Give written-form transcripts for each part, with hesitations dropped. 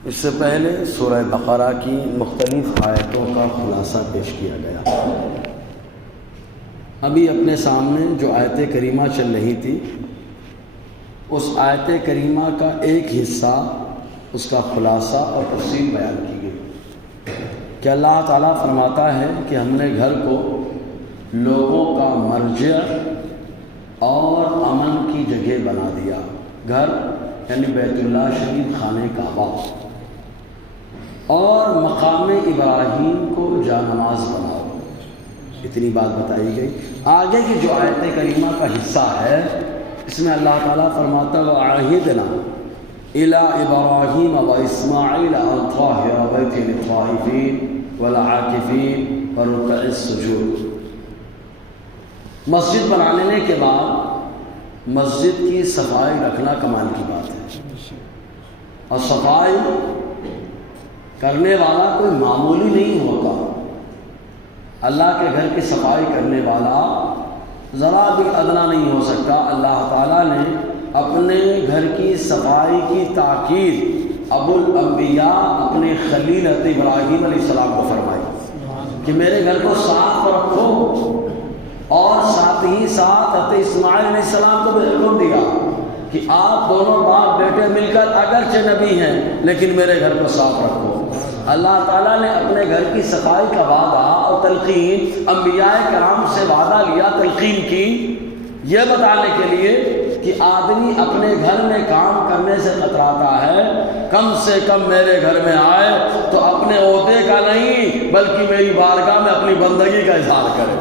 اس سے پہلے سورہ بقرہ کی مختلف آیتوں کا خلاصہ پیش کیا گیا۔ ابھی اپنے سامنے جو آیت کریمہ چل رہی تھی، اس آیت کریمہ کا ایک حصہ، اس کا خلاصہ اور تفصیل بیان کی گئی کہ اللہ تعالیٰ فرماتا ہے کہ ہم نے گھر کو لوگوں کا مرجع اور امن کی جگہ بنا دیا۔ گھر یعنی بیت اللہ شریف، خانہ کعبہ، اور مقام ابراہیم کو جا نماز بناؤ۔ اتنی بات بتائی گئی۔ آگے کی جو آیت کریمہ کا حصہ ہے، اس میں اللہ تعالیٰ فرماتا وَعَهِدْنَا إِلَىٰ إِبْرَاهِيمَ وَإِسْمَاعِيلَ أَن طَهِّرَ بَيْتِي لِلطَّائِفِينَ وَالْعَاكِفِينَ وَرُكَّعِ السُّجُودِ۔ مسجد بنانے کے بعد مسجد کی صفائی رکھنا کمال کی بات ہے، اور صفائی کرنے والا کوئی معمولی نہیں ہوتا۔ اللہ کے گھر کی صفائی کرنے والا ذرا بھی ادنا نہیں ہو سکتا۔ اللہ تعالیٰ نے اپنے گھر کی صفائی کی تاکید ابو الانبیاء اپنے خلیل حضرت ابراہیم علیہ السلام کو فرمائی کہ میرے گھر کو صاف رکھو، اور ساتھ ہی ساتھ حضرت اسماعیل علیہ السلام کو بھی حکم دیا کہ آپ دونوں باپ بیٹے مل کر اگرچہ نبی ہیں لیکن میرے گھر کو صاف رکھو۔ اللہ تعالیٰ نے اپنے گھر کی صفائی کا وعدہ اور تلقین انبیاء کرام سے وعدہ لیا تلقین کی، یہ بتانے کے لیے کہ آدمی اپنے گھر میں کام کرنے سے کتراتا ہے، کم سے کم میرے گھر میں آئے تو اپنے عہدے کا نہیں بلکہ میری بارگاہ میں اپنی بندگی کا اظہار کرے،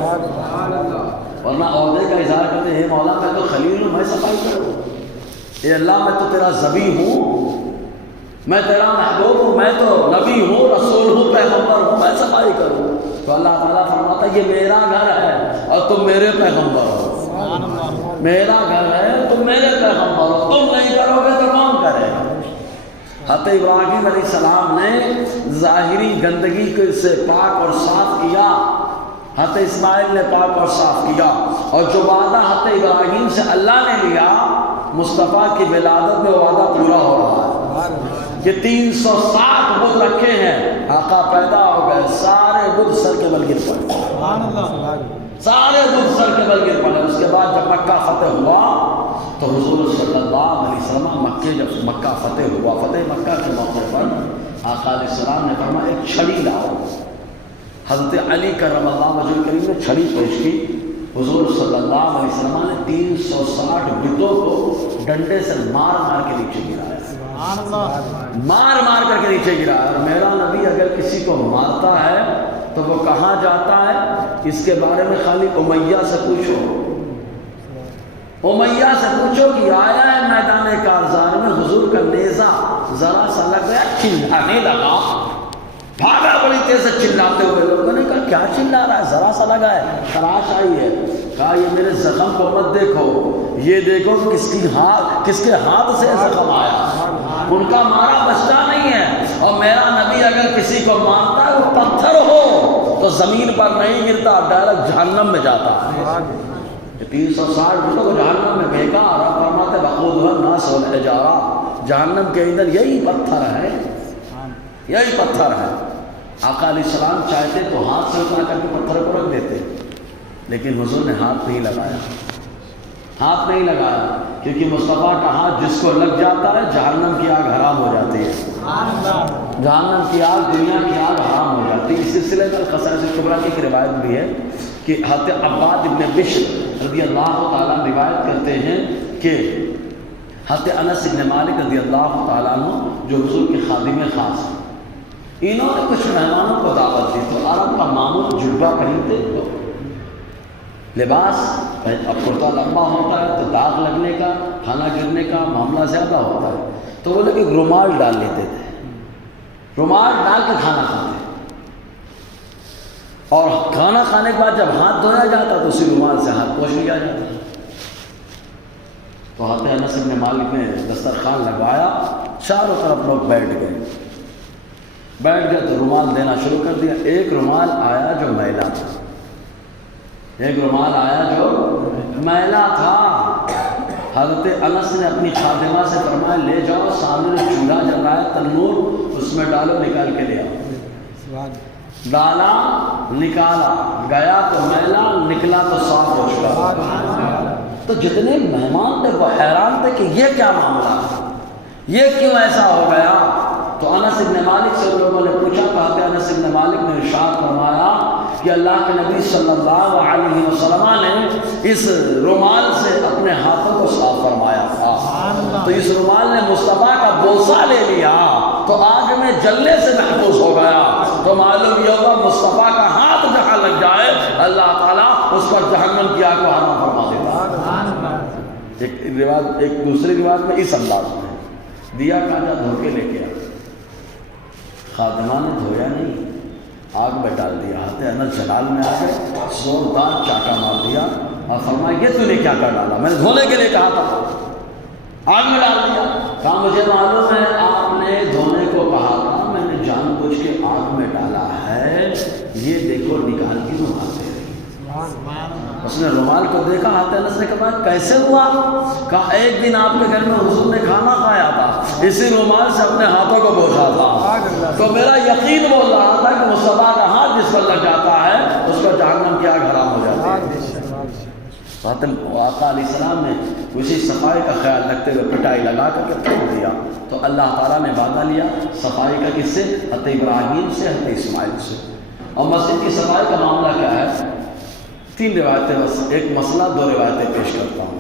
ورنہ عہدے کا اظہار کرتے ہیں مولا میں تو خلیل ہوں، میں صفائی کروں، اے اللہ میں تو تیرا ذبیح ہوں، میں تیرا محبوب ہوں، میں تو نبی ہوں، رسول ہوں، پیغمبر ہوں، میں صفائی کروں۔ تو اللہ تعالیٰ فرماتا ہے یہ میرا گھر ہے اور تم میرے پیغمبر ہو، میرا گھر ہے تم میرے پیغمبر ہو، تم نہیں کرو گے تو کون کرے گا؟ حضرت ابراہیم علیہ السلام نے ظاہری گندگی سے پاک اور صاف کیا، حضرت اسماعیل نے پاک اور صاف کیا، اور جو وعدہ حضرت ابراہیم سے اللہ نے لیا مصطفیٰ کی ولادت میں وعدہ پورا ہو رہا ہے۔ یہ 360 بت رکھے ہیں، آقا پیدا ہو گئے، سارے بت سر کے بل گر پڑے، سارے بت سر کے بل گر پڑے۔ اس کے بعد جب مکہ فتح ہوا تو حضور صلی اللہ علیہ وسلم جب مکہ فتح ہوا، فتح مکہ کے موقع پر آقا علیہ السلام نے فرمایا ایک چھڑی لاؤ۔ حضرت علی کرم اللہ وجہ کریم نے چھڑی پیش کی، حضور صلی اللہ علیہ وسلم نے 360 بتوں کو ڈنڈے سے مار مار کے نیچے گرایا، مار مار کر کے نیچے گرایا۔ اور میرا نبی اگر کسی کو مارتا ہے تو وہ کہاں جاتا ہے؟ اس کے بارے میں خالی امیہ سے پوچھو، امیہ سے پوچھو کہ آیا ہے میدان کارزار میں حضور کا نیزہ ذرا سا لگ گیا، چلانے لگا، بھاگا بڑی تیز سے چلاتے ہوئے۔ لوگوں نے کہا کیا چلا رہا ہے؟ ذرا سا لگا ہے، خراش آئی ہے۔ کہا یہ میرے زخم کو مت دیکھو، یہ دیکھو کس کے ہاتھ سے زخم آیا، ان کا مارا بچتا نہیں ہے۔ اور میرا نبی اگر کسی کو مارتا ہے وہ پتھر ہو تو زمین پر نہیں گرتا، ڈائریکٹ جہنم میں جاتا ہے۔ 360 بتوں کو جہنم میں پھینکا، اور فرماتے وقودها الناس والحجارہ، جہنم کے اندر یہی پتھر ہے، یہی پتھر ہے۔ آقا علیہ السلام چاہتے تو ہاتھ سے اٹھا کر کے پتھر کو رکھ دیتے، لیکن حضور نے ہاتھ نہیں لگایا، ہاتھ نہیں لگایا، کیونکہ مصطفیٰ کا ہاتھ جس کو لگ جاتا ہے جہنم کی آگ حرام ہو جاتی ہے، جہنم کی آگ، دنیا کی آگ حرام ہو جاتی ہے۔ اس سلسلے میں خصائص کبریٰ کی ایک روایت بھی ہے کہ حضرت عباد ابن بشر رضی اللہ تعالیٰ روایت کرتے ہیں کہ حضرت انس ابن مالک رضی اللہ تعالیٰ عنہ جو حضور کے خادم خاص، انہوں نے کچھ مہمانوں کو دعوت دی تو عرب کا معمول جبہ پہنتے، تو لباس اب کرتا لمبا ہوتا ہے تو داغ لگنے کا، کھانا گرنے کا معاملہ زیادہ ہوتا ہے، تو وہ لوگ ایک رومال ڈال لیتے تھے، رومال ڈال کے کھانا کھاتے، اور کھانا کھانے کے بعد جب ہاتھ دھویا جاتا تو اسی رومال سے ہاتھ پوچھ لیا جاتا۔ تو حضرت انس بن مالک نے دسترخوان لگوایا، چاروں طرف لوگ بیٹھ گئے تو رومال دینا شروع کر دیا۔ ایک رومال آیا جو میلا تھا، ایک رومال آیا جو میلا تھا۔ حضرت انس نے اپنی خادمہ سے فرمایا لے جاؤ، سامنے چولہا جل رہا ہے، تنور، میں ڈالو نکال کے لے آؤ. ڈالا نکالا، گیا تو میلا، نکلا تو صاف ہو چکا. تو جتنے مہمان تھے وہ حیران تھے کہ یہ کیا معاملہ ہے، یہ کیوں ایسا ہو گیا. تو انس بن مالک سے لوگوں نے پوچھا، کہا کہ انس بن مالک نے ارشاد فرمایا کہ اللہ کے نبی صلی اللہ علیہ وسلم نے اس رومال سے اپنے ہاتھوں کو صاف فرمایا تھا، تو اس رومال نے مصطفیٰ کا بوسہ لے لیا تو آگ میں جلنے سے محفوظ ہو گیا. تو معلوم یہ ہوگا مصطفیٰ کا ہاتھ جہاں لگ جائے اللہ تعالیٰ اس پر جہنم کی آگ کو حرام فرما دیتا. ایک دوسری روایت میں اس انداز میں دیا کانٹا دھو کے لے کے آیا، خادمہ نے دھویا نہیں، آگ میں ڈال دیا. ہاتھ انس جلال میں آ گئے، زوردار چاٹا مار دیا اور فرمایا یہ تو نے کیا کر ڈالا، میں نے دھونے کے لیے کہا تھا، آگ میں ڈال دیا. کہا مجھے معلوم ہے آپ نے دھونے کو کہا تھا، میں نے جان بوجھ کے آگ میں ڈالا ہے، یہ دیکھو نکال کی رومال دے رہی. اس نے رومال کو دیکھا، ہاتھ انس نے کہا کیسے ہوا؟ کہا ایک دن آپ کے گھر میں حضور نے کھانا کھایا تھا، اسی رومال سے اپنے ہاتھوں کو پوچھا تھا، تو میرا یقین بول رہا تھا کہ مصطفیٰ کا ہاتھ جس پر لگ جاتا ہے اس پر جہنم کی آگ حرام ہو جاتی ہے. آقا علیہ السلام نے اسی صفائی کا خیال رکھتے ہوئے پٹائی لگا کر کے چھوڑ دیا. تو اللہ تعالیٰ نے وعدہ لیا صفائی کا کس سے؟ حضرت ابراہیم سے، حضرت اسماعیل سے. اور مسجد کی صفائی کا معاملہ کیا ہے؟ 3 روایتیں، بس ایک مسئلہ 2 روایتیں پیش کرتا ہوں.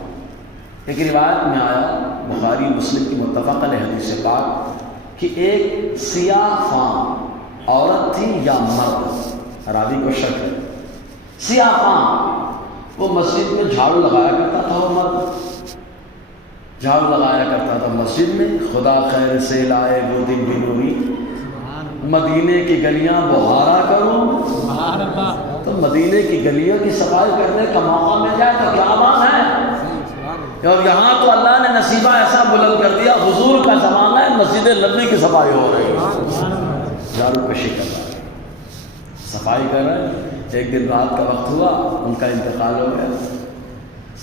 ایک روایت میں آیا بخاری مسلم کی متفق علیہ حدیث پاک کہ ایک سیاہ فام عورت تھی یا مرد، راوی کو شک ہے، سیاہ فام، وہ مسجد میں جھاڑو لگایا کرتا تھا. وہ مرد جھاڑو لگایا کرتا تھا مسجد میں. خدا خیر سے لائے وہ دن بھی نوری، مدینے کی گلیاں بہارا کروں. تو مدینے کی گلیوں کی صفائی کرنے کا موقع مل جائے تو کیا بات ہے. اور یہاں تو اللہ نے نصیبہ ایسا بلند کر دیا، حضور کا زمانہ ہے، مسجد نبوی کی صفائی ہو رہی ہے، جھاڑو کشی کر رہا ہے، صفائی کر رہے ہیں. ایک دن رات کا وقت ہوا، ان کا انتقال ہو گیا.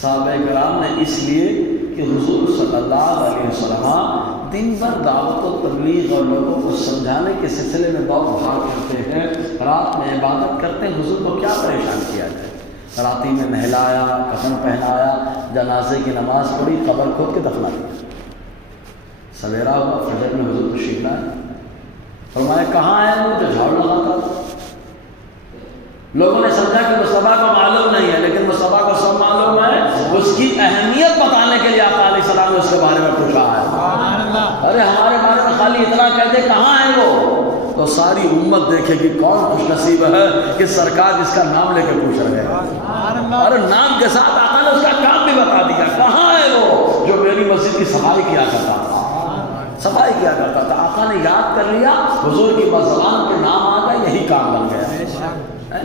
صحابہ کرام نے اس لیے کہ حضور صلی اللہ علیہ وسلم دن بھر دعوت و تبلیغ اور لوگوں کو سمجھانے کے سلسلے میں بہت بھاگ کرتے ہیں، رات میں عبادت کرتے ہیں. حضور کو کیا پریشان کیا جائے؟ راتی میں نہلایا، کفن پہنایا، جنازے کی نماز پڑھی، قبر کھود کے دفنا کیا. سویرا ہوا، فجر میں حضور تشریف لائے. فرمایا کہاں ہے وہ جو جھاڑو لگاتا تھا؟ لوگوں نے سمجھا کہ مصطفیٰ کو معلوم نہیں ہے، لیکن مصطفیٰ کو سب معلوم ہے. اس کی اہمیت بتانے کے لیے آقا علیہ السلام نے اس کے بارے میں پوچھا ہے. ارے ہمارے بارے میں خالی اتنا کہہ دے کہاں ہے وہ، تو ساری امت دیکھے گی کون خوش نصیب ہے کہ سرکار جس کا نام لے کے پوچھ رہے ہیں. ارے نام کے ساتھ آقا نے اس کا کام بھی بتا دیا، کہاں ہے وہ جو میری مسجد کی صفائی کیا کرتا تھا، صفائی کیا کرتا تھا. آقا نے یاد کر لیا، حضور کی زبان پہ نام آ گیا، یہی کام بن گیا.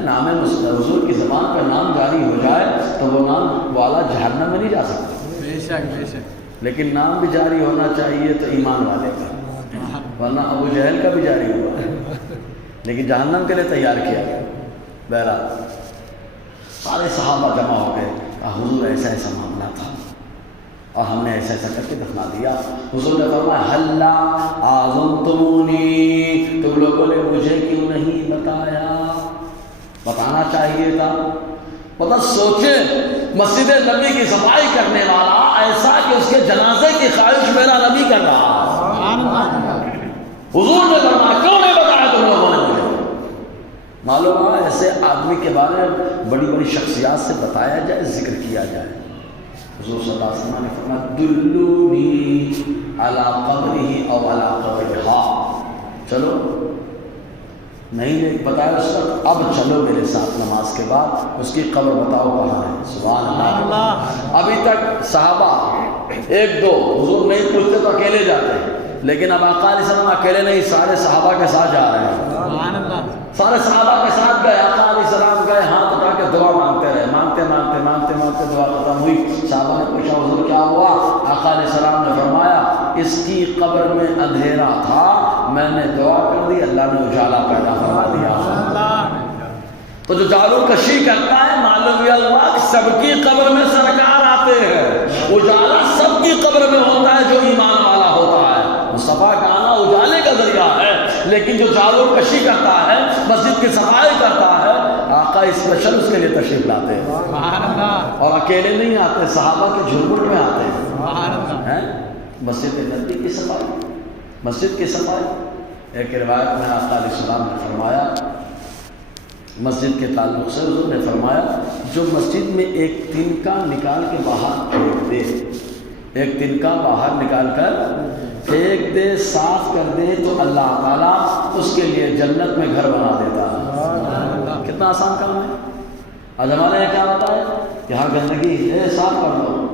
نام حضور کی زبان پر نام جاری ہو جائے تو وہ نام والا جہنم میں نہیں جا سکتا. بے شک بے شک. لیکن نام بھی جاری ہونا چاہیے تو ایمان والے کا، ورنہ ابو جہل کا بھی جاری ہوا لیکن جہنم کے لیے تیار کیا گیا. بہرحال سارے صحابہ جمع ہو گئے، کہا حضور ایسا ایسا معاملہ تھا اور ہم نے ایسا ایسا کر کے دفنا دیا. حضور نے فرمایا حلا آذنتمونی، تم لوگوں نے مجھے کیوں نہیں بتایا؟ بتانا چاہیے تھا. بس سوچیں مسجد نبی کی صفائی کرنے والا ایسا کہ اس کے جنازے کی خواہش میرا نبی کر رہا ہے. حضور نے فرمایا کیوں نہیں بتایا تم لوگوں نے مجھے؟ معلوم ہے ایسے آدمی کے بارے میں بڑی بڑی شخصیات سے بتایا جائے، ذکر کیا جائے. حضور صلی اللہ علیہ وسلم نے فرمایا دلونی علی قبرہ او علی قبرہا، چلو نہیں بتایا اس وقت، اب چلو میرے ساتھ نماز کے بعد اس کی قبر بتاؤ کہاں ہے. سبحان اللہ. ابھی تک صحابہ ایک دو حضور نہیں پوچھتے تو اکیلے جاتے ہیں، لیکن اب آقا علیہ السلام اکیلے نہیں، سارے صحابہ کے ساتھ جا رہے ہیں. سارے صحابہ کے ساتھ گئے. آقا علیہ السلام گئے، ہاتھ اٹھا کے دعا مانگتے رہے، مانگتے مانگتے مانگتے مانگتے دعا ختم ہوئی. صحابہ نے پوچھا حضور کیا ہوا؟ آقا علیہ السلام نے فرمایا اس کی قبر میں اندھیرا تھا، میں نے دعا کر دی، اللہ نے اجالا پیدا فرما دیا. تو جو جھاڑو کشی کرتا ہے معلوم یہ ہوا کہ سب کی قبر میں سرکار آتے ہیں. اجالا سب کی قبر میں ہوتا ہے جو ایمان والا ہوتا ہے. مصطفیٰ کا آنا اجالے کا ذریعہ ہے. لیکن جو جھاڑو کشی کرتا ہے، مسجد کی صفائی کرتا ہے، آقا اسپیشل اس کے لیے تشریف لاتے ہیں، اور اکیلے نہیں آتے، صحابہ کے جھرمٹ میں آتے ہیں۔ مسجد نبی کی صفائی، مسجد کی صفائی۔ ایک روایت میں آقا علیہ السلام نے فرمایا، مسجد کے تعلق سے حضور نے فرمایا، جو مسجد میں ایک تنکا نکال کے باہر پھینک دے، ایک تنکا باہر نکال کر پھینک دے، صاف کر دے، تو اللہ تعالیٰ اس کے لیے جنت میں گھر بنا دیتا ہے۔ کتنا آسان کام ہے۔ آج ہمارے یہاں کیا ہوتا ہے، یہاں گندگی ہے، صاف کر دو،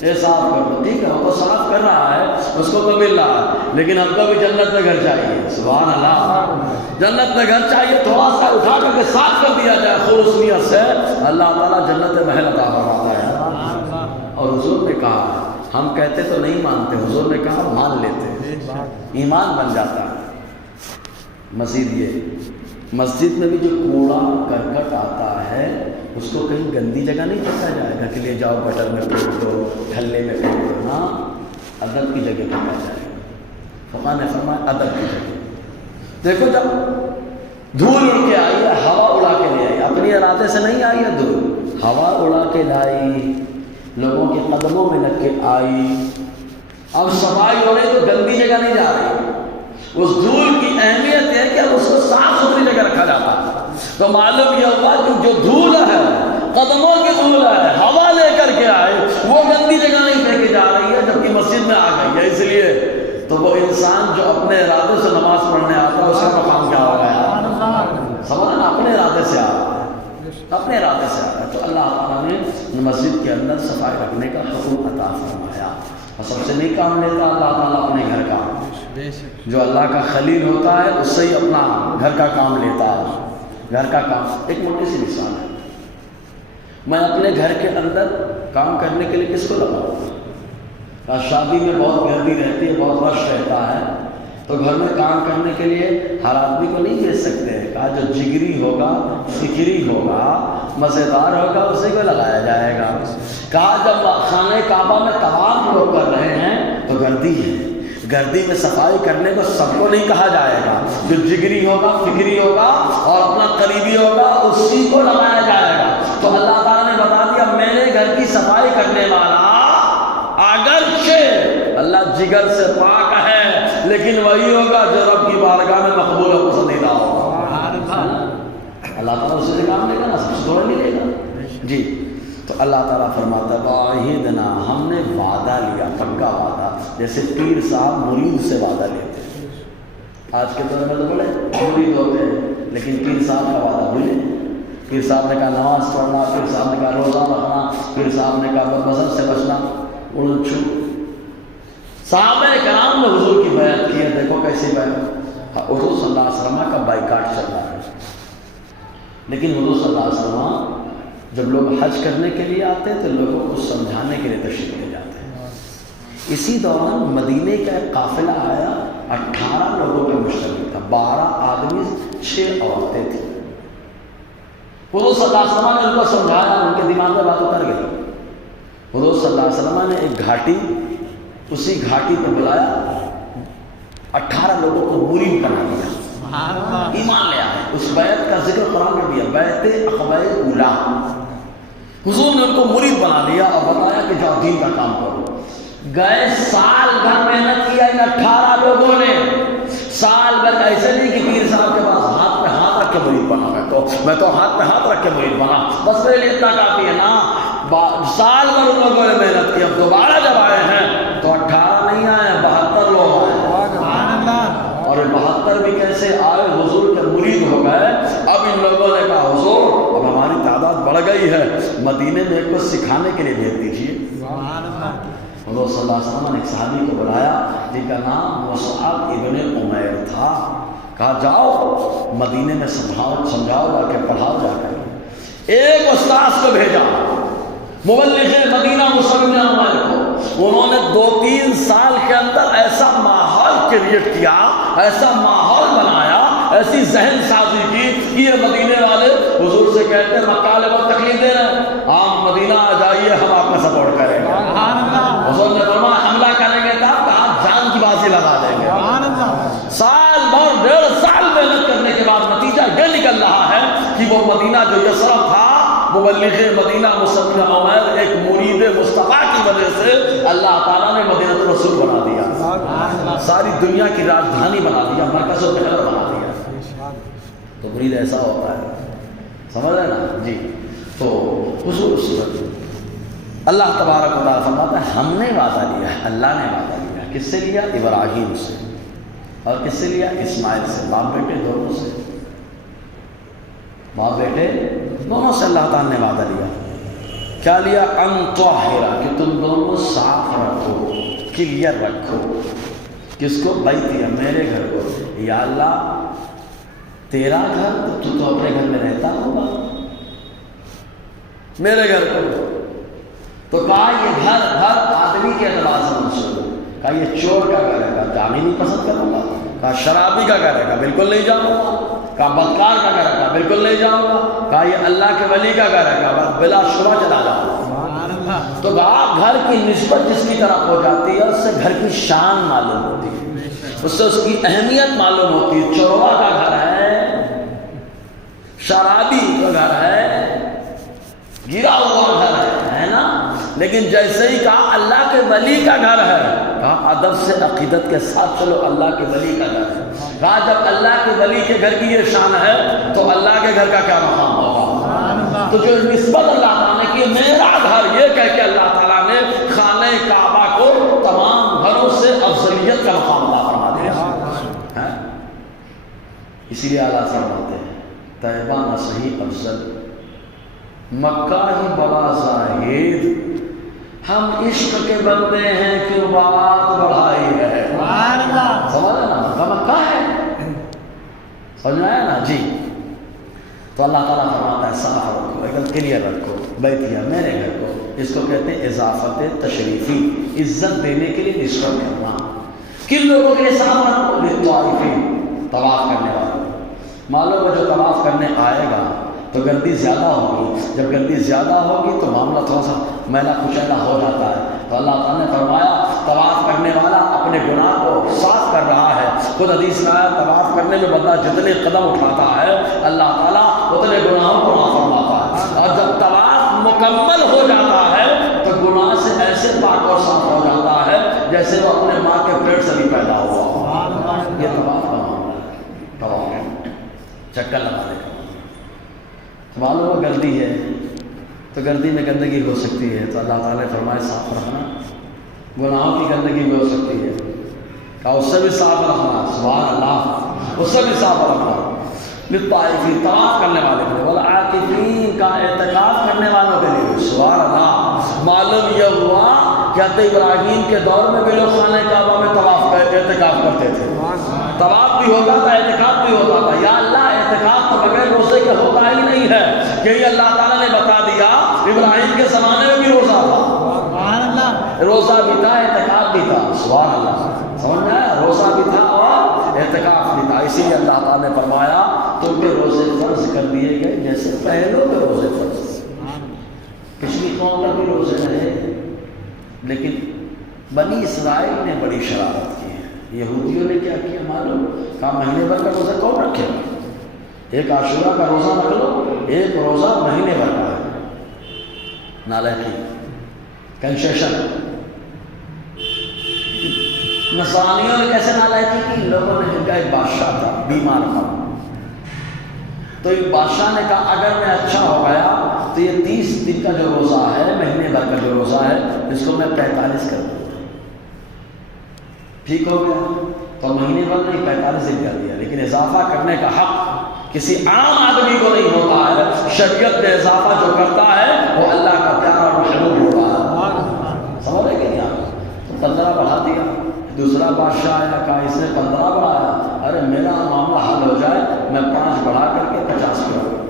یہ صاف کر دو، ٹھیک ہے، وہ تو صاف کر رہا ہے، اس کو تو مل رہا ہے، لیکن ہم کو بھی جنت میں گھر چاہیے۔ سبحان اللہ، جنت میں گھر چاہیے، تھوڑا سا اٹھا کر کے صاف کر دیا جائے خلوص نیت سے، اللہ تعالیٰ جنت محل عطا فرماتا ہے۔ اور حضور نے کہا، ہم کہتے تو نہیں مانتے، حضور نے کہا مان لیتے، ایمان بن جاتا ہے۔ مزید یہ، مسجد میں بھی جو کوڑا کرکٹ آتا ہے، اس کو کہیں گندی جگہ نہیں پھینکا جائے گا کہ لے جاؤ گٹر میں پھینک دو، تھلے میں پھینک دو، نا، ادب کی جگہ پھینکا جائے گا۔ فقہ نے فرمایا ادب کی جگہ۔ دیکھو جب دھول اڑ کے آئی ہے، ہوا اڑا کے لے آئی، اپنی ارادے سے نہیں آئی ہے دھول، ہوا اڑا کے لائی، لوگوں کے قدموں میں لگ کے آئی، اب صفائی ہو رہی تو گندی جگہ نہیں جا رہی۔ اس دھول کی اہمیت ہے کہ اب اس کو صاف ستھری جگہ رکھا جاتا ہے، تو معلوم یہ ہوا کہ جو دھول ہے، قدموں کی دھول ہے، ہوا لے کر کے آئے، وہ گندی جگہ نہیں پھینکی جا رہی ہے، جبکہ مسجد میں آ گئی ہے۔ اس لیے تو وہ انسان جو اپنے ارادے سے نماز پڑھنے آتا ہے، اس کا مقام کیا ہو گیا؟ سمجھنا، اپنے ارادے سے آ رہا ہے، اپنے ارادے سے آ رہا ہے۔ تو اللہ تعالیٰ نے مسجد کے اندر صفائی رکھنے کا حکم عطا فرمایا، اور سب سے نہیں کام لیتا اللہ تعالیٰ اپنے گھر کا، جو اللہ کا خلیل ہوتا ہے اس سے ہی اپنا گھر کا کام لیتا ہے، گھر کا کام۔ ایک موٹی سی مثال ہے، میں اپنے گھر کے اندر کام کرنے کے لیے کس کو لگاؤں؟ شادی میں بہت گردی رہتی ہے، بہت رش رہتا ہے، تو گھر میں کام کرنے کے لیے ہر آدمی کو نہیں بھیج سکتے ہیں، کہا جو جگری ہوگا، فکری ہوگا، مزیدار ہوگا، اسے کو لگایا جائے گا۔ کہا جب خانہ کعبہ میں طواف لوگ کر رہے ہیں تو گردی ہے، گردی میں صفائی کرنے کو سب کو نہیں کہا جائے گا، جو جگری ہوگا، فکری ہوگا اور اپنا قریبی ہوگا، اسی کو لگایا جائے گا۔ تو اللہ تعالیٰ نے بتا دیا، میں نے گھر کی صفائی کرنے والا اگرچہ اللہ جگر سے پاک ہے، لیکن وہی ہوگا جو رب کی بارگاہ میں مقبول و پسندیدہ ہوگا۔ اللہ تعالیٰ اسے کام لے گا نا، سب سے تھوڑا نہیں لے گا۔ جی، تو اللہ تعالیٰ فرماتا ہے وَعَهِدْنَا، ہم نے وعدہ لیا، پکا وعدہ، جیسے پیر صاحب مرید سے وعدہ لیتے ہیں۔ آج کے دور میں تو بولے مرید ہوتے ہیں، لیکن پیر صاحب کا وعدہ بھولے۔ پیر صاحب نے کہا نماز پڑھنا، پیر صاحب نے کہا روزہ رکھنا، پیر صاحب نے کہا بدمزہ سے بچنا، صحابہ کرام نے حضور کی بیعت کی ہے، دیکھو کیسی بیعت، حضور صلی اللہ علیہ وسلم کا بائیکاٹ چل رہا ہے، لیکن حضور صلی اللہ علیہ وسلم جب لوگ حج کرنے کے لیے آتے ہیں تو لوگوں کو سمجھانے کے لیے تشریف لے جاتے ہیں۔ اسی دوران مدینے کا ایک قافلہ آیا، 18 لوگوں کا مشتمل تھا، 12 آدمی 6 عورتیں تھیں۔ حضور صلی اللہ علیہ وسلم نے ان کو سمجھایا، ان کے دماغ میں بات اتر گئی۔ حضور صلی اللہ علیہ وسلم نے ایک گھاٹی، اسی گھاٹی پہ بلایا، 18 لوگوں کو مرید بنا دیا، ایمان لے آئے۔ اس بیعت کا ذکر قرآن میں دیا، بیعت عقبہ اولیٰ۔ حضور نے ان کو مرید بنا لیا اور بتایا کہ جاؤ دین کا کام کرو۔ گئے، سال بھر محنت کیا ان 18 لوگوں نے، سال بھر، ایسے نہیں کہ پیر صاحب کے پاس ہاتھ پہ ہاتھ رکھ کے مرید بنا، میں تو ہاتھ پہ ہاتھ رکھ کے مرید بنا، بس میرے لیے اتنا کافی ہے نا۔ سال بھر ان لوگوں نے محنت کی، اب دوبارہ جب آئے ہیں تو 18 نہیں آئے، 72 لوگ آئے، اور 72 بھی کیسے آئے، حضور کے مرید ہو گئے۔ اب ان لوگوں نے کہا حضور اب ہماری تعداد بڑھ گئی ہے، مدینے میں ایک کو سکھانے کے لیے بھیج دیجیے۔ حضور صلی اللہ علیہ وسلم نے ایک صحابی کو بلایا جن کا نام مصعب ابن عمیر تھا، کہا جاؤ مدینے میں سمجھاؤ جا کے، پڑھاؤ جا کر۔ ایک استاذ کو بھیجا، مبلغ مدینہ مصعب ابن عمیر کو، انہوں نے 2-3 سال کے اندر ایسا ماحول کریٹ کیا، ایسا ماحول بنایا، ایسی ذہن سازی کی کہ یہ مدینے والے حضور سے کہتے ہیں مکہ والے کو تکلیف دے رہے ہیں، آپ مدینہ آ جائیے، ہم آپ کا سپورٹ کریں گے۔ حضور نے فرمایا حملہ کریں گے تو آپ جان کی بازی لگا دیں گے۔ سال بھر 1.5 سال محنت کرنے کے بعد نتیجہ یہ نکل رہا ہے کہ وہ مدینہ جو یثرب تھا، مبلغ مدینہ مصعب بن عمیر ایک مرید مصطفیٰ کی وجہ سے اللہ تعالیٰ نے مدینہ الرسول بنا دیا، ساری دنیا کی راجدھانی بنا دیا، مرکز الخیر بنا دیا۔ تو مرید ایسا ہوتا ہے، سمجھ رہے نا جی۔ تو حضور اللہ تبارک و تعالیٰ فرماتا ہے ہم نے وعدہ لیا ہے، اللہ نے وعدہ لیا ہے، کس سے لیا؟ ابراہیم سے، اور کس سے لیا؟ اسماعیل سے، باپ بیٹے دونوں سے، باپ بیٹے دونوں سے اللہ تعالیٰ نے وعدہ لیا۔ کیا لیا؟ ان طاہرہ، کہ تم دونوں صاف رکھو، کلیئر رکھو۔ کس کو؟ بیتیا، میرے گھر کو۔ یا اللہ تیرا گھر تو اپنے گھر میں رہتا ہوگا، میرے گھر کو تو کہا یہ گھر آدمی کے اعتبار سے منسوب ہے، کہا یہ چور کا گھر ہے، کہا جامی نہیں پسند کروں گا، کہا شرابی کا گھر ہے، کہا بالکل نہیں جاؤں گا، کہا بدکار کا گھر ہے، کہا بالکل نہیں جاؤں گا، کہا یہ اللہ کے ولی کا گھر ہے، کہا بلا شبہ چلا جاؤں گا۔ تو کہا گھر کی نسبت جس کی طرف ہو جاتی ہے اس سے گھر کی شان معلوم ہوتی ہے، اس سے اس کی اہمیت معلوم ہوتی ہے۔ چوروا کا گھر ہے، شرابی کا گھر ہے، گرا ہوا گھر ہے نا، لیکن جیسے ہی کہا اللہ کے ولی کا گھر ہے، کہا ادب سے عقیدت کے ساتھ چلو، اللہ کے ولی کا گھر ہے۔ کہا جب اللہ کے ولی کے گھر کی یہ شان ہے تو اللہ کے گھر کا کیا مقام ہوگا؟ تو جو نسبت اللہ تعالیٰ نے کی میرا گھر، یہ کہہ کے اللہ تعالیٰ نے خانہ کعبہ کو تمام گھروں سے افضلیت کا مقام عطا فرما دیا۔ اسی لیے اعلیٰ فرماتے ہیں طیبہ نہ صحیح افضل، مکہ ہی بڑا زاہد، ہم عشق کے بندے ہیں کیوں بات بڑھائی ہے۔ سمجھ نا، مکہ ہے، سمجھ میں آیا نا جی۔ تو اللہ تعالیٰ فرماتا ہے صاف رکھو، ایک دم کلیئر رکھو، بیتیا میرے گھر کو۔ اس کو کہتے ہیں اضافت تشریفی، عزت دینے کے لیے نسبت کرنا۔ کن لوگوں کے لیے صاف رکھو؟ للطائفین، طواف کرنے والوں۔ معلوم ہے جو طواف کرنے آئے گا تو گردی زیادہ ہوگی، جب گردی زیادہ ہوگی تو معاملہ تھوڑا سا میلا کچیلا ہو جاتا ہے۔ تو اللہ تعالیٰ نے فرمایا طواف کرنے والا اپنے گناہ کو صاف کر رہا ہے۔ خود حدیث میں آیا طواف کرنے میں بندہ جتنے قدم اٹھاتا ہے اللہ تعالیٰ اتنے گناہوں کو معاف فرماتا ہے، اور جب طواف مکمل ہو جاتا ہے تو گناہ سے ایسے پاک اور صاف ہو جاتا ہے جیسے وہ اپنے ماں کے پیٹ سے بھی پیدا ہوا۔ یہ طواف کا معاملہ ہے، طواف چکر لگانے کا معلوم ہو گردی ہے تو گردی میں گندگی ہو سکتی ہے، تو اللہ تعالیٰ نے فرمایا صاف رکھنا۔ گناہوں کی گندگی بھی ہو سکتی ہے، کہا اس سے بھی صاف رکھنا، سبحان اللہ، اس سے بھی صاف رکھنا۔ للطائفین، طواف کرنے والے کے لیے، والعاکفین، کا اعتکاف کرنے والوں کے لیے، سبحان اللہ۔ معلوم یہ ہوا کہ حضرت ابراہیم کے دور میں بھی لوگ خانہ کعبہ میں اعتکاف کرتے تھے، طواف بھی ہوتا تھا، اعتکاف بھی ہوتا تھا۔ یا اللہ اعتکاف تو بغیر روزے کے ہوتا ہی نہیں ہے، یہی اللہ تعالیٰ نے بتا دیا۔ ابراہیم کے زمانے میں بھی روزہ تھا، روزہ بھی تھا، اعتکاف بھی تھا، سبحان اللہ، سمجھ میں آیا؟ روزہ بھی تھا اور اعتکاف بھی تھا۔ اسی لیے اللہ تعالیٰ نے فرمایا تم پہ روزے فرض کر دیے گئے جیسے پہلوں کے روزے فرض۔ پچھلی قوم کا بھی روزے رہے، لیکن بنی اسرائیل نے بڑی شرارت کی ہے۔ یہودیوں نے کیا کیا معلوم؟ کہا مہینے بھر کا روزہ کون رکھے گا؟ ایک عاشورہ کا روزہ رکھ لو، ایک روزہ مہینے بھر کا ہے۔ نالائقی، کنسیشن۔ نصرانیوں نے کیسے نالائقی کی؟ لوگوں نے، ان کا ایک بادشاہ تھا بیمار تھا، تو ایک بادشاہ نے کہا اگر میں اچھا ہو گیا تو یہ 30 دن کا جو روزہ ہے، مہینے بھر کا جو روزہ ہے، اس کو میں 45 کر دوں۔ ٹھیک ہو گیا، تو مہینے بھر نہیں 45 دن کر دیا، لیکن اضافہ کرنے کا حق کسی عام آدمی کو نہیں ہوتا ہے۔ شریعت میں اضافہ جو کرتا ہے وہ اللہ کا پیار اور محبوب ہوتا ہے، سمجھ رہے کہ نہیں آپ؟ تو 15 بڑھا دیا۔ دوسرا بادشاہ آیا، کہا اس نے 15 بڑھایا، ارے میرا معاملہ حل ہو جائے میں 5 بڑھا کر کے 50 کروں۔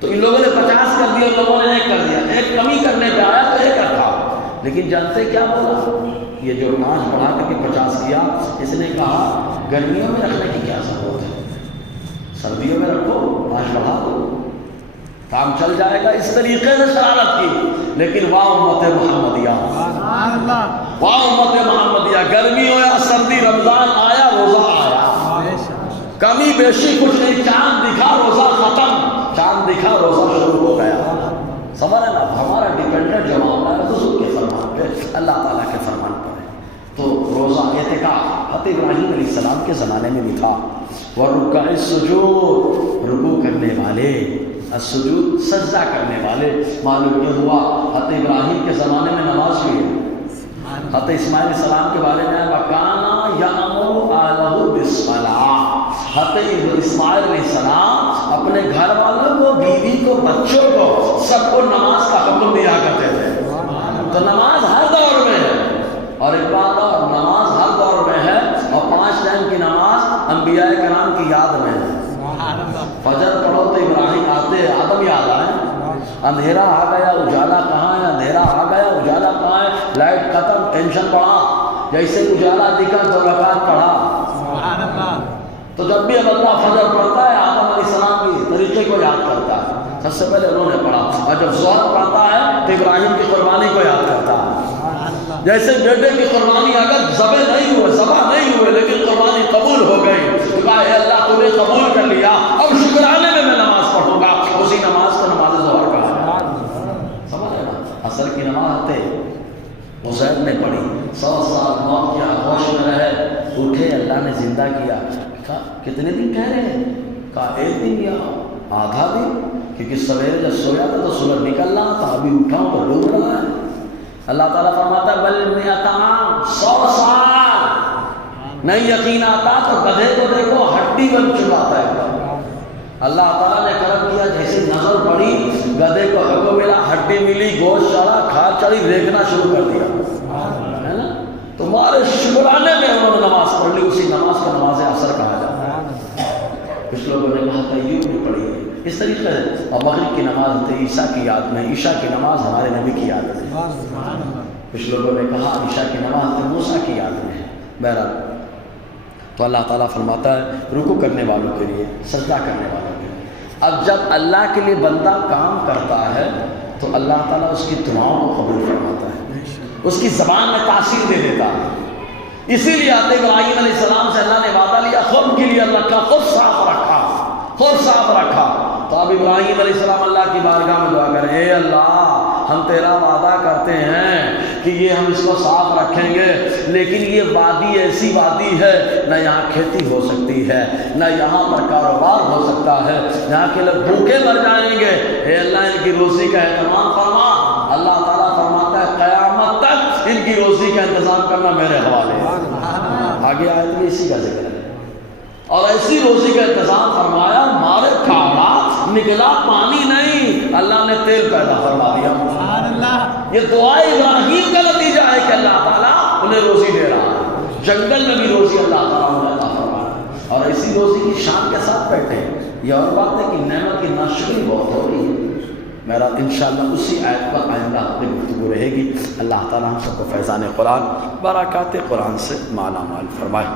تو ان لوگوں نے 50 کر دیا، ان لوگوں نے 1 کر دیا، 1 کمی کرنے پہ آیا تو 1 رکھا، لیکن جانتے کیا بولا؟ یہ جو 5 بڑھا کر کے 50 کیا، اس نے کہا گرمیوں میں رکھنے کی کیا ضرورت ہے، سردیوں میں رکھو، 5 بڑھا دو، کام چل جائے گا۔ اس طریقے سے شرارت کی، لیکن واہ امت محمدیہ، واہ امت محمدیہ، گرمی ہو یا سردی، رمضان آیا روزہ آیا، کمی بیشی کچھ نہیں، چاند دکھا روزہ ختم، چاند دکھا روزہ شروع ہو گیا. سمجھ ہے نا؟ ہمارا ڈیپینڈنٹ جو معاملہ ہے حضور کے فرمان پہ، اللہ تعالیٰ کے فرمان پر ہے. تو روزہ اعتکاف حضرت ابراہیم علیہ السلام کے زمانے میں بھی تھا. وَرُكَّعِ السُّجُودِ، رکوع کرنے والے، السجود سجدہ کرنے والے. معلوم یہ ہوا حضرت ابراہیم کے زمانے میں نماز بھی ہے. حضرت اسماعیل علیہ السلام کے بارے میں وَكَانَ يَأْمُرُ أَهْلَهُ بِالصَّلَاةِ، حضرت اسماعیل علیہ السلام اپنے گھر والوں کو، بیوی کو، بچوں کو، سب کو نماز کا حکم دیا کرتے تھے. تو نماز ہر دور میں ہے. اور ایک بات اور، نماز ہر دور میں ہے، اور 5 ٹائم کی نماز انبیاء کرام کی یاد میں ہے. فجر پڑھو تو ابراہیم آتے، آدم یاد آئے. اندھیرا آ گیا اجالا کہاں ہے، اندھیرا آ گیا اجالا کہاں ہے، لائٹ ختم ٹینشن پڑا، جیسے اجالا دکھا 2 رکعت پڑھا. تو جب بھی اب اللہ فجر پڑھتا ہے آدم علیہ السلام کی طریقے کو یاد کرتا ہے، سب سے پہلے انہوں نے پڑھا. اور جب ظہر پڑھتا ہے تو ابراہیم کی قربانی کو یاد کرتا ہے. جیسے بیٹے کی قربانی اگر ذبح نہیں ہوئے لیکن قربانی قبول ہو گئی، تو کہا اے اللہ تو نے قبول کر لیا، اب شکرانے میں نماز پڑھوں گا. اسی نماز کو نماز ظہر کہا. سمجھ رہے نا؟ عصر کی نماز تھے حسین نے پڑھی، 100 سال موت کے آغوش میں رہے، اٹھے اللہ نے زندہ کیا. کہا کتنے دن ٹھہرے ہیں؟ کہا 1 دن یا آدھا دن، کیونکہ سویرے جب سویا تھا تو سورج نکل رہا تھا، ابھی اٹھا تو ڈوب رہا ہے. اللہ تعالیٰ فرماتا ہے بل میتام 100 سال. نہیں یقین آتا تو گدھے کو دیکھو ہڈی بن چکا ہے. اللہ تعالیٰ نے کرم کیا، جیسے نظر پڑی گدھے کو حکم ملا، ہڈی ملی، گوشت چڑھا، کھال چڑھی، ریگنا شروع کر دیا ہے نا. تمہارے شکرانے میں انہوں نے نماز پڑھ لی. اسی نماز کو نماز عصر کہا جاتا ہے. کچھ لوگوں نے کہا تیوب بھی پڑھی ہے اس طریقے سے. اور مغرب کی نماز عیسیٰ کی یاد میں، عشاء کی نماز ہمارے نبی کی یاد میں. کچھ لوگوں نے کہا عشاء کی نماز موسیٰ کی یاد میں ہے. بہرحال تو اللہ تعالیٰ فرماتا ہے رکوع کرنے والوں کے لیے، سجدہ کرنے والوں کے لیے. اب جب اللہ کے لیے بندہ کام کرتا ہے تو اللہ تعالیٰ اس کی دعاؤں کو قبول فرماتا ہے، اس کی زبان میں تاثیر دے دیتا ہے. اسی لیے حضرت ابراہیم علیہ السلام سے اللہ نے وعدہ لیا، خود کلیئر رکھا، خود صاف رکھا، خود صاف رکھا. تو اب ابراہیم علیہ السلام اللہ کی بارگاہ میں دعا کریں، اے اللہ ہم تیرا وعدہ کرتے ہیں کہ یہ ہم اس کو صاف رکھیں گے، لیکن یہ وادی ایسی وادی ہے نہ یہاں کھیتی ہو سکتی ہے، نہ یہاں پر کاروبار ہو سکتا ہے، یہاں کے لوگ بھوکے مر جائیں گے. اے اللہ ان کی روزی کا اہتمام فرما. اللہ تعالیٰ فرماتا ہے قیامت تک ان کی روزی کا انتظام کرنا میرے حوالے ہے. آگے آیت میں اسی کا ذکر ہے. اور ایسی روزی کا انتظام فرمایا، مارے کھاڑا نکلا پانی نہیں، اللہ نے تیل پیدا فرما دیا. یہ دعا ابراہیم کا نتیجہ ہے کہ اللہ تعالیٰ انہیں روزی دے رہا ہے. جنگل میں بھی روزی اللہ تعالیٰ انہیں عطا فرما رہا ہے، اور ایسی روزی کی شان کے ساتھ بیٹھے. یہ اور بات ہے کہ نعمت کی ناشکری بہت ہو رہی ہے. میرا انشاءاللہ اسی آیت پر آئندہ اپنی گفتگو رہے گی. اللہ تعالیٰ ہم سب کو فیضان قرآن، برکات قرآن سے مالا مال فرمائے.